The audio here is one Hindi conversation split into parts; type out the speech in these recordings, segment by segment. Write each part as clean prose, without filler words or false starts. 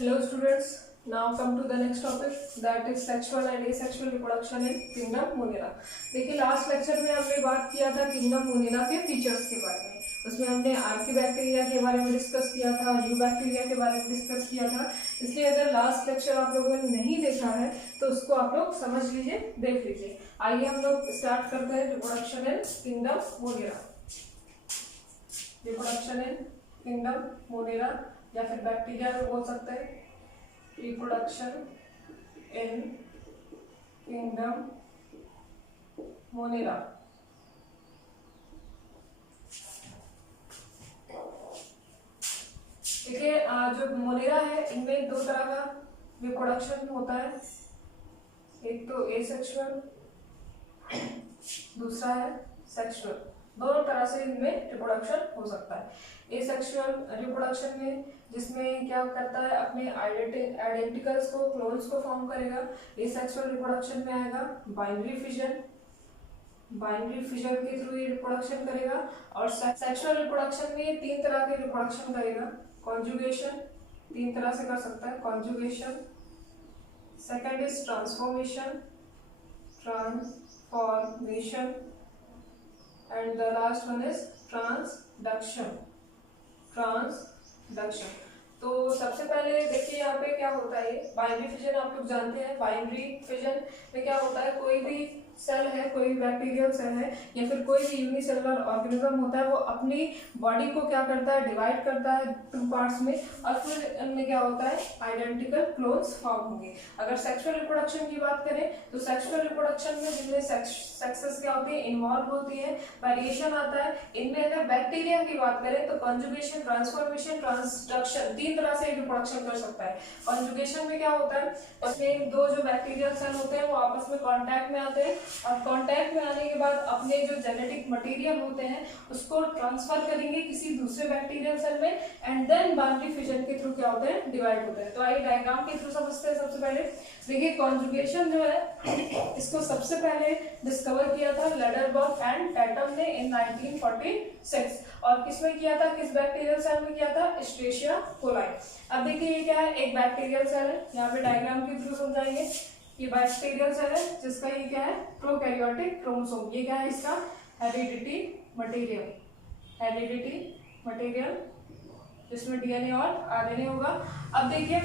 Hello students, now come to the next topic that is sexual and asexual reproduction in kingdom Monera। देखिए लास्ट लेक्चर में हमने बात किया था किंगडम मोनेरा के फीचर्स के बारे में। उसमें हमने आर्किबैक्टीरिया के बारे में डिस्कस किया था, यूबैक्टीरिया के बारे में डिस्कस किया था। इसलिए अगर लास्ट लेक्चर आप लोगों ने नहीं देखा है तो उसको आप लोग समझ लीजिए, देख लीजिए। आइए हम लोग स्टार्ट करते हैं reproduction in kingdom Monera. Reproduction in kingdom Monera या फिर बैक्टीरिया को बोल सकते हैं। Reproduction in kingdom Monera. देखिए जो मोनेरा है इनमें दो तरह का रिप्रोडक्शन होता है, एक तो एसेक्सुअल, दूसरा है सेक्सुअल। दोनों तरह से इनमें रिप्रोडक्शन हो सकता है। एसेक्सुअल रिप्रोडक्शन में जिसमें क्या करता है, अपने आइडेंटिकल्स को, क्लोन्स को फॉर्म करेगा। एसेक्सुअल रिप्रोडक्शन में आएगा बाइनरी फिजन, बाइनरी फिजन के थ्रू ये रिप्रोडक्शन करेगा। और सेक्सुअल रिप्रोडक्शन में तीन तरह के रिप्रोडक्शन करेगा। कॉन्जुगेशन तीन तरह से कर सकता है, conjugation. Second is transformation, transformation and the last one is transduction, transduction. तो सबसे पहले देखिए यहाँ पे क्या होता है, बाइनरी फिजन आप लोग जानते हैं। बाइनरी फिजन में क्या होता है, कोई भी सेल है, कोई भी बैक्टीरियल सेल है या फिर कोई भी यूनिसेलुलर ऑर्गेनिज्म होता है, वो अपनी बॉडी को क्या करता है, डिवाइड करता है टू पार्ट्स में, और फिर इनमें क्या होता है, आइडेंटिकल क्लोन्स फॉर्म होंगे। अगर सेक्सुअल रिप्रोडक्शन की बात करें तो सेक्सुअल रिप्रोडक्शन में जिनमें सेक्सेस क्या होती है, इन्वॉल्व होती है, वेरिएशन आता है। इनमें अगर बैक्टीरिया की बात करें तो कॉन्जुगेशन, ट्रांसफॉर्मेशन, ट्रांसडक्शन तीन तरह से रिप्रोडक्शन कर सकता है। कॉन्जुगेशन में क्या होता है, उसमें दो जो बैक्टीरियल सेल होते हैं वो आपस में कांटेक्ट में आते हैं, और कांटेक्ट में आने के बाद अपने जो जेनेटिक मटेरियल होते हैं उसको ट्रांसफर करेंगे किसी दूसरे बैक्टीरियल सेल में, एंड देन बाइनरी फिजन के थ्रू क्या होते हैं, डिवाइड होते हैं। तो आइए डायग्राम के थ्रू समझते हैं। सबसे पहले देखिए कॉन्जुगेशन जो है इसको सबसे पहले डिस्कवर किया था लेडरबर्ग एंड टैटम ने इन 1946। और किसमें किया था, किस बैक्टीरियल सेल में किया था, एस्टेरिया कोलाई। अब देखिए ये क्या है, एक बैक्टीरियल सेल है, यहाँ पे डायग्राम के थ्रू समझाएंगे। ये बैक्टीरियल सेल है जिसका ये क्या है, प्रोकैरियोटिक क्रोमोसोम। ये क्या है, इसका हेरिडिटी मटेरियल, हेरिडिटी मटेरियल जिसमें डीएनए और आरएनए होगा। अब देखिए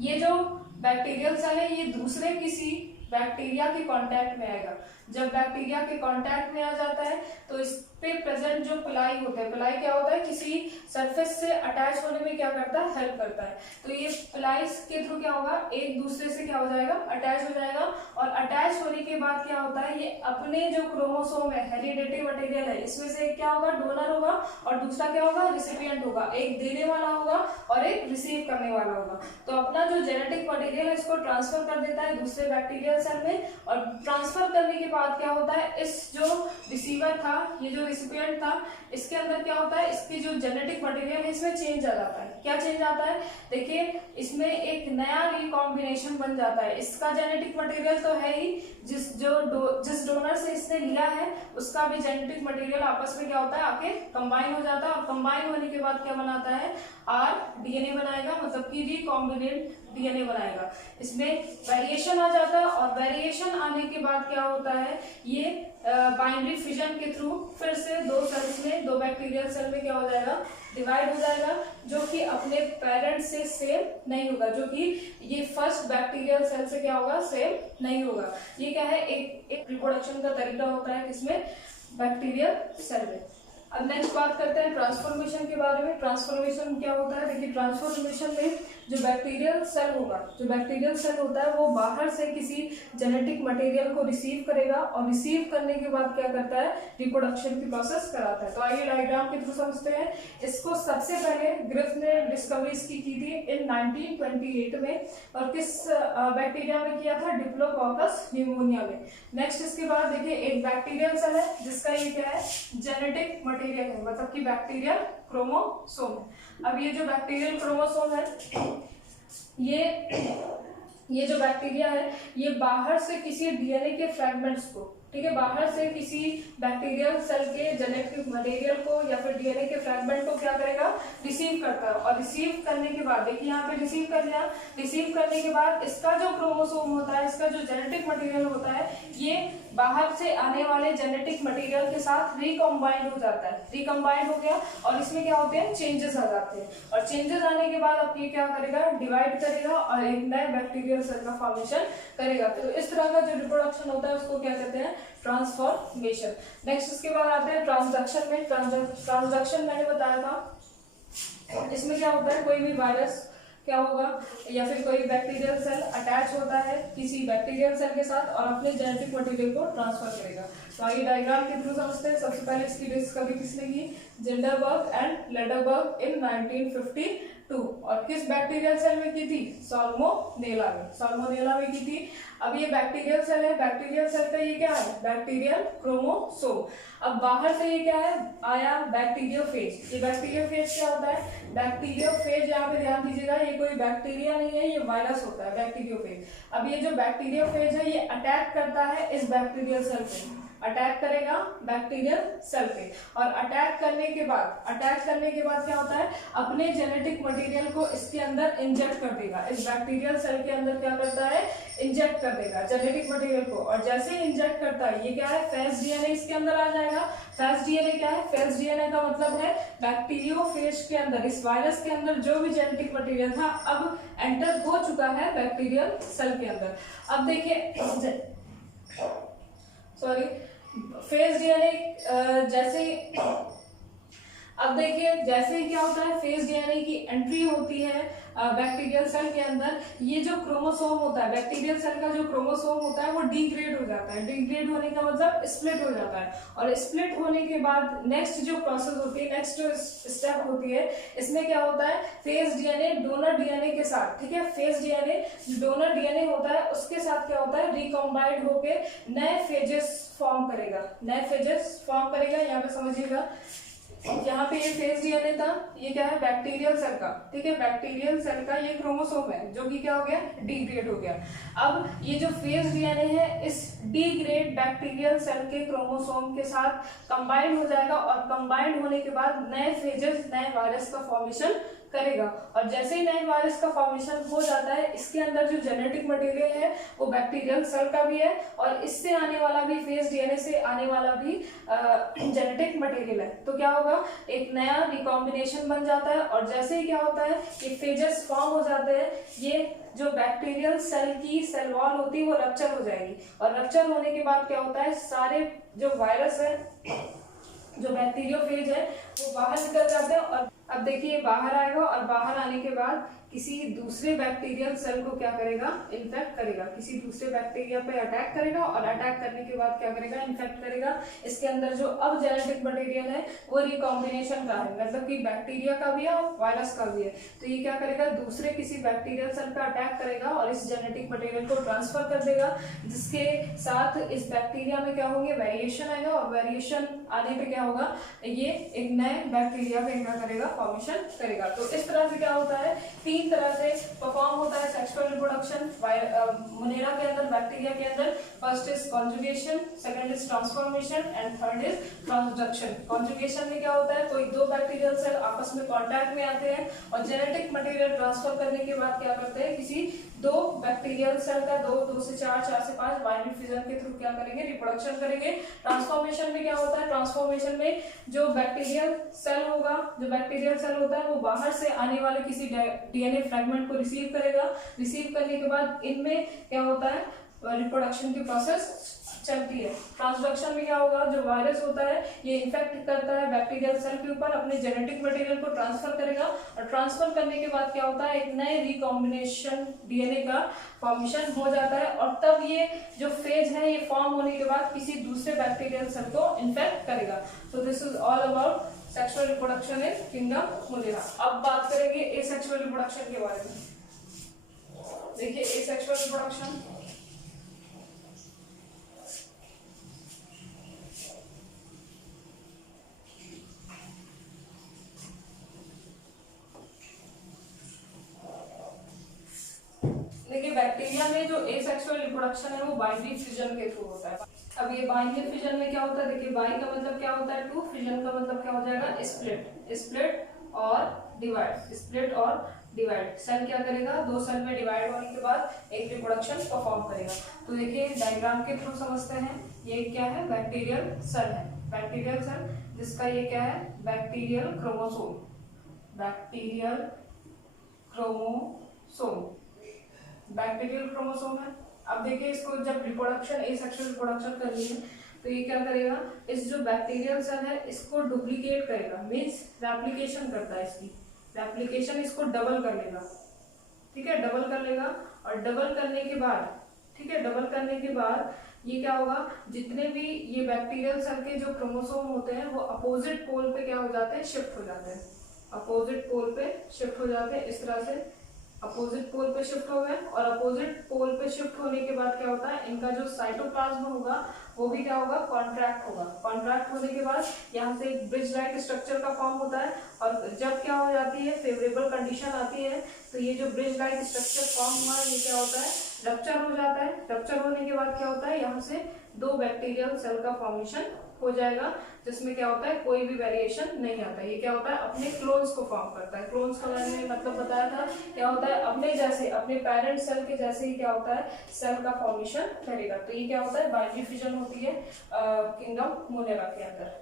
ये जो बैक्टीरियल सेल है ये दूसरे किसी बैक्टीरिया के कांटेक्ट में आएगा। जब बैक्टीरिया के कांटेक्ट में आ जाता है तो इस पे प्रेजेंट जो पिलाई होता है, पिलाई क्या होता है, किसी सरफेस से अटैच होने में क्या करता है, हेल्प करता है। तो ये पिलाई के थ्रू क्या होगा, एक दूसरे से क्या हो जाएगा, अटैच हो जाएगा। और अटैच होने के बाद क्या होता है, ये अपने जो क्रोमोसोम है, हेरिडिटी मटेरियल है, इसमें से क्या होगा, डोनर होगा और दूसरा क्या होगा, रिसिपिएंट होगा। एक देने वाला होगा और एक रिसीव करने वाला होगा। तो अपना जो जेनेटिक मटेरियल है इसको ट्रांसफर कर देता है दूसरे बैक्टीरियल सेल में, और ट्रांसफर करने के बाद क्या होता है, इस जो रिसीवर था, ये जो रिसिपिएंट था, इसके अंदर क्या होता है, इसकी जो जेनेटिक मटेरियल है इसमें चेंज आ जाता है। क्या चेंज आता है, देखिए इसमें एक नया रिकॉम्बिनेशन बन जाता है। इसका जेनेटिक मटेरियल तो है ही, जिस डोनर से इसने लिया है उसका भी जेनेटिक मटेरियल आपस में क्या होता है, आके कंबाइन हो जाता है। और कंबाइन होने के बाद क्या बनाता है, आरडीएनए बनाएगा, मतलब कि रिकॉम्बिनेंट डीएनए बनाएगा। इसमें वेरिएशन आ जाता है, और वेरिएशन आने के बाद क्या होता है, ये बाइनरी फिजन के थ्रू फिर से दो सेल्स में, दो बैक्टीरियल सेल में क्या हो जाएगा, डिवाइड हो जाएगा, जो कि अपने पेरेंट से सेम नहीं होगा, जो कि ये फर्स्ट बैक्टीरियल सेल से क्या होगा, सेम नहीं होगा। ये क्या है, एक रिप्रोडक्शन का तरीका होता है किसमें, बैक्टीरियल सेल में। अब नेक्स्ट बात करते हैं ट्रांसफॉर्मेशन के बारे में। ट्रांसफॉर्मेशन क्या होता है, देखिए ट्रांसफॉर्मेशन में जो बैक्टीरियल सेल होगा, जो बैक्टीरियल सेल होता है वो बाहर से किसी जेनेटिक मटेरियल को रिसीव करेगा, और रिसीव करने के बाद क्या करता है, रिप्रोडक्शन की प्रोसेस कराता है। तो आइए डायग्राम के थ्रू समझते हैं। इसको सबसे पहले ग्रिफ ने डिस्कवरी इसकी की थी इन 1928 में, और किस बैक्टीरिया में किया था, डिप्लोकोकस न्यूमोनिया में। नेक्स्ट इसके बाद देखिए एक बैक्टीरियल सेल है जिसका ये क्या है, जेनेटिक मटेरियल है, मतलब कि बैक्टीरियल क्रोमोसोम है। अब ये जो बैक्टीरियल क्रोमोसोम है, ये जो बैक्टीरिया है ये बाहर से किसी डीएनए के फ्रैगमेंट्स को ठीक है, बाहर से किसी बैक्टीरियल सेल के जेनेटिक मटेरियल को या फिर डीएनए के फ्रैगमेंट को क्या करेगा, रिसीव करता है। और रिसीव करने के बाद देखिए यहाँ पे रिसीव कर लिया, रिसीव करने के बाद इसका जो क्रोमोसोम होता है, इसका जो जेनेटिक मटेरियल होता है, ये बाहर से आने वाले जेनेटिक मटेरियल के साथ रिकम्बाइंड हो जाता है। रिकम्बाइंड हो गया और इसमें क्या होते हैं, चेंजेस आ जाते हैं। और चेंजेस आने के बाद अब ये क्या करेगा, डिवाइड करेगा और एक नए बैक्टीरियल सेल का फॉर्मेशन करेगा। तो इस तरह का जो रिप्रोडक्शन होता है उसको क्या कहते हैं, ट्रांसफॉर्मेशन। नेक्स्ट उसके बाद आते हैं ट्रांसडक्शन में। ट्रांसडक्शन मैंने बताया था, इसमें क्या होता है, कोई भी वायरस क्या होगा या फिर कोई बैक्टीरियल सेल अटैच होता है किसी बैक्टीरियल सेल के साथ और अपने जेनेटिक मटेरियल को ट्रांसफर करेगा। तो आइए डायग्राम के थ्रू समझते हैं। सबसे पहले इसकी डिस्कवरी किसने की, जेंडरबर्ग एंड लेडरबर्ग इन 1952। और किस बैक्टीरियल सेल में की थी, साल्मोनेला में, साल्मोनेला में की थी। अब ये बैक्टीरियल सेल है, बैक्टीरियल सेल का ये क्या है, बैक्टीरियल क्रोमोसोम। अब बाहर से ये क्या है, आया बैक्टीरियोफेज। ये बैक्टीरियोफेज क्या होता है, बैक्टीरियोफेज यहाँ पे ध्यान दीजिएगा, ये कोई बैक्टीरिया नहीं है, ये वायरस होता है बैक्टीरियोफेज। अब ये जो बैक्टीरियोफेज है ये अटैक करता है इस बैक्टीरियल सेल पे, अटैक करेगा बैक्टीरियल सेल पे। और अटैक करने के बाद क्या होता है, अपने जेनेटिक मटेरियल को इसके अंदर इंजेक्ट कर देगा। इस बैक्टीरियल सेल के अंदर क्या करता है, इंजेक्ट कर देगा जेनेटिक मटेरियल को। और जैसे ही इंजेक्ट करता है, ये क्या है, फेस डीएनए इसके अंदर आ जाएगा। फेस डीएनए क्या है, फेस डीएनए का मतलब है बैक्टीरियोफेज के अंदर, इस वायरस के अंदर जो भी जेनेटिक मटेरियल था अब एंटर हो चुका है बैक्टीरियल सेल के अंदर। अब देखिए फेस डीएनए जैसे ही, अब देखिए जैसे ही क्या होता है, फेस डीएनए की एंट्री होती है बैक्टीरियल सेल के अंदर, ये जो क्रोमोसोम होता है, बैक्टीरियल सेल का जो क्रोमोसोम होता है वो डिग्रेड हो जाता है। डिग्रेड होने का मतलब स्प्लिट हो जाता है। और स्प्लिट होने के बाद नेक्स्ट जो प्रोसेस होती है, नेक्स्ट जो स्टेप होती है, इसमें क्या होता है, फेस डीएनए डोनर डीएनए के साथ, ठीक है, फेस डीएनए जो डोनर डीएनए होता है उसके साथ क्या होता है, रिकम्बाइंड होके नए फेजेस फॉर्म करेगा, नए फेजेस फॉर्म करेगा। यहाँ पे समझिएगा, यहाँ पे ये फेस डीएनए था, ये क्या है, बैक्टीरियल सेल का, ठीक है, बैक्टीरियल सेल का ये क्रोमोसोम है जो कि क्या हो गया, डिग्रेड हो गया। अब ये जो फेस डीएनए है इस डिग्रेड बैक्टीरियल सेल के क्रोमोसोम के साथ कंबाइंड हो जाएगा और कंबाइंड होने के बाद नए फेजेस, नए वायरस का फॉर्मेशन करेगा। और जैसे ही नए वायरस का फॉर्मेशन हो जाता है, इसके अंदर जो जेनेटिक मटेरियल है वो बैक्टीरियल सेल का भी है और इससे आने वाला भी, फेस डीएनए से आने वाला भी जेनेटिक मटेरियल है। तो क्या होगा, एक नया रिकॉम्बिनेशन बन जाता है। और जैसे ही क्या होता है, ये फेजेस फॉर्म हो जाते हैं, ये जो बैक्टीरियल सेल की सेल वॉल होती है वो रप्चर हो जाएगी। और रप्चर होने के बाद क्या होता है, सारे जो वायरस है, जो बैक्टीरियोफेज है, वो बाहर निकल जाते हैं। और अब देखिए बाहर आएगा और बाहर आने के बाद किसी दूसरे बैक्टीरियल सेल को क्या करेगा, इन्फेक्ट करेगा, किसी दूसरे बैक्टीरिया पे अटैक करेगा और अटैक करने के बाद क्या करेगा, इन्फेक्ट करेगा। इसके अंदर जो अब जेनेटिक मटेरियल है वो रिकॉम्बिनेशन का है, मतलब कि बैक्टीरिया का भी है और वायरस का भी है। तो ये क्या करेगा, दूसरे किसी बैक्टीरियल सेल पे अटैक करेगा और इस जेनेटिक मटेरियल को ट्रांसफर कर देगा, जिसके साथ इस बैक्टीरिया में क्या होंगे, वेरिएशन आएगा। और वेरिएशन आने पे क्या होगा, ये एक नए बैक्टीरिया का क्या करेगा, फॉर्मेशन करेगा। तो इस तरह से क्या होता है, तीन तरह से परफॉर्म होता है सेक्सुअल रिप्रोडक्शन मोनेरा के अंदर, बैक्टीरिया के अंदर। First is conjugation, second is transformation and third is transduction. Conjugation में क्या होता है, कोई दो बैक्टीरियल सेल आपस में कांटेक्ट में आते हैं और जेनेटिक मटेरियल ट्रांसफर करने के बाद क्या करते हैं, किसी दो बैक्टीरियल सेल का दो से चार से पांच बाइनरी फिजन के थ्रू क्या करेंगे, रिप्रोडक्शन करेंगे। ट्रांसफॉर्मेशन में क्या होता है, ट्रांसफॉर्मेशन में जो बैक्टीरियल सेल होगा, जो बैक्टीरियल सेल होता है वो बाहर से आने वाले किसी डीएनए फ्रैगमेंट को रिसीव करेगा। रिसीव करने के बाद इनमें क्या होता है, रिप्रोडक्शन की प्रोसेस चलती है। ट्रांसडक्शन में क्या होगा, जो वायरस होता है ये इन्फेक्ट करता है बैक्टीरियल सेल के ऊपर, अपने जेनेटिक मटेरियल को ट्रांसफर करेगा और ट्रांसफर करने के बाद क्या होता है, एक नए रिकॉम्बिनेशन डीएनए का फॉर्मेशन हो जाता है। और तब ये जो फेज है ये फॉर्म होने के बाद किसी दूसरे बैक्टीरियल सेल को इन्फेक्ट करेगा। तो this is all about sexual reproduction in kingdom Monera. अब बात करेंगे एसेक्सुअल रिप्रोडक्शन के बारे में। देखिए एसेक्सुअल रिप्रोडक्शन, देखिए बैक्टीरिया में जो एसेक्सुअल रिप्रोडक्शन है वो बाइनरी फ्यूजन के थ्रू होता है। अब ये बाइनरी फिजन में क्या होता है, देखिए बाई का मतलब क्या होता है टू, फिजन का मतलब क्या हो जाएगा स्प्लिट, स्प्लिट और डिवाइड, स्प्लिट और डिवाइड। सेल क्या करेगा, दो सेल में डिवाइड होने के बाद एक रिप्रोडक्शन परफॉर्म करेगा। तो देखिए डायग्राम के थ्रू समझते हैं, ये क्या है बैक्टीरियल सेल है, बैक्टीरियल सेल जिसका ये क्या है bacterial chromosome, bacterial chromosome, bacterial chromosome है। अब देखिए इसको जब रिप्रोडक्शन एसेक्सुअल रिप्रोडक्शन करनी है तो ये क्या करेगा, इस जो बैक्टीरियल सेल है इसको डुप्लीकेट करेगा, मीन्स रेप्लिकेशन करता है, इसकी रेप्लिकेशन इसको डबल कर लेगा, ठीक है डबल कर लेगा। और डबल करने के बाद, ठीक है डबल करने के बाद ये क्या होगा, जितने भी ये बैक्टीरियल सेल के जो क्रोमोसोम होते हैं वो अपोजिट पोल पे क्या हो जाते हैं, शिफ्ट हो जाते हैं, अपोजिट पोल पे शिफ्ट हो जाते हैं। इस तरह से अपोजिट पोल पे शिफ्ट हो गए, और अपोजिट पोल पे शिफ्ट होने के बाद क्या होता है, इनका जो साइटोप्लाज्म होगा वो भी क्या होगा, कॉन्ट्रैक्ट होगा। कॉन्ट्रैक्ट होने के बाद यहाँ से एक ब्रिज लाइक स्ट्रक्चर का फॉर्म होता है, और जब क्या हो जाती है फेवरेबल कंडीशन आती है तो ये जो ब्रिज लाइक स्ट्रक्चर फॉर्म हुआ ये क्या होता है, रप्चर हो जाता है। रप्चर होने के बाद क्या होता है, यहाँ से दो बैक्टीरियल सेल का फॉर्मेशन हो जाएगा, जिसमें क्या होता है कोई भी वेरिएशन नहीं आता। ये क्या होता है, अपने क्लोन्स को फॉर्म करता है। क्लोन्स का मैंने मतलब बताया था, क्या होता है अपने जैसे, अपने पेरेंट सेल के जैसे ही क्या होता है सेल का फॉर्मेशन करेगा। तो ये क्या होता है बाइनरी फिजन होती है किंगडम मोनेरा के अंदर।